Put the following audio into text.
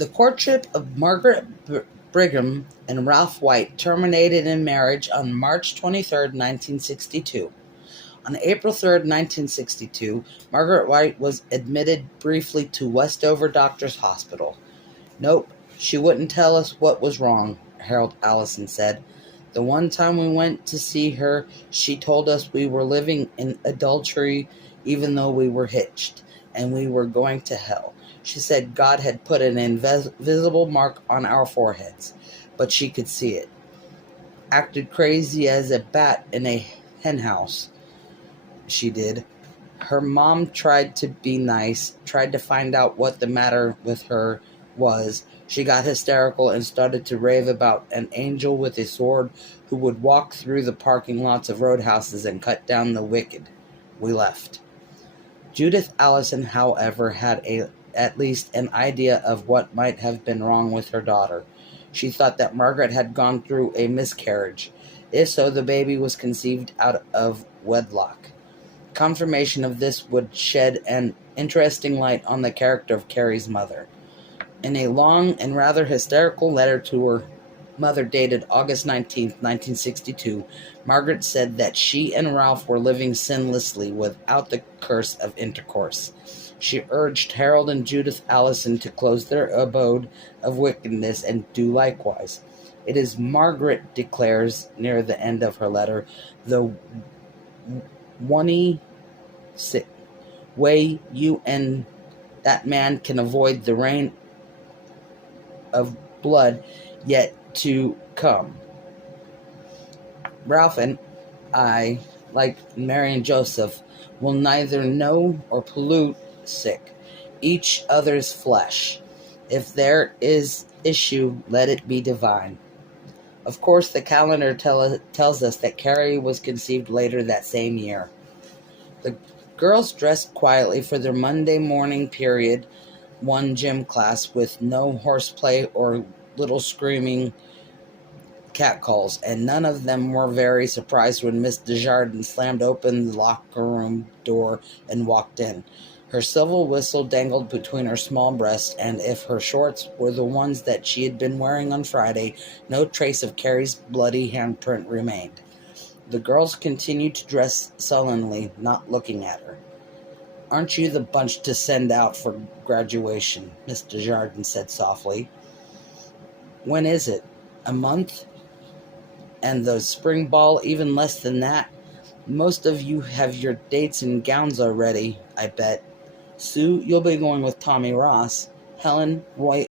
The courtship of Margaret Brigham and Ralph White terminated in marriage on March 23, 1962. On April 3, 1962, Margaret White was admitted briefly to Westover Doctors Hospital. "Nope, she wouldn't tell us what was wrong," Harold Allison said. "The one time we went to see her, she told us we were living in adultery even though we were hitched, and we were going to hell. She said God had put an invisible mark on our foreheads, but she could see it. Acted crazy as a bat in a henhouse. She did. Her mom tried to be nice, tried to find out what the matter with her was. She got hysterical and started to rave about an angel with a sword who would walk through the parking lots of roadhouses and cut down the wicked. We left." Judith Allison, however, had at least an idea of what might have been wrong with her daughter. She thought that Margaret had gone through a miscarriage. If so, the baby was conceived out of wedlock. Confirmation of this would shed an interesting light on the character of Carrie's mother. In a long and rather hysterical letter to her mother dated August 19, 1962, Margaret said that she and Ralph were living sinlessly without the curse of intercourse. She urged Harold and Judith Allison to close their abode of wickedness and do likewise. It is, Margaret declares near the end of her letter, the only way you and that man can avoid the rain of blood yet to come. Ralph and I, like Mary and Joseph, will neither know or pollute sick each other's flesh. If there is issue, let it be divine. Of course, the calendar tells us that Carrie was conceived later that same year. The girls dressed quietly for their Monday morning period one gym class with no horseplay or little screaming catcalls, and none of them were very surprised when Miss Desjardins slammed open the locker room door and walked in. Her silver whistle dangled between her small breasts, and if her shorts were the ones that she had been wearing on Friday, no trace of Carrie's bloody handprint remained. The girls continued to dress sullenly, not looking at her. "Aren't you the bunch to send out for graduation?" Miss Desjardins said softly. "When is it? A month? And the spring ball even less than that? Most of you have your dates and gowns already, I bet. Sue, you'll be going with Tommy Ross. Helen, Roy,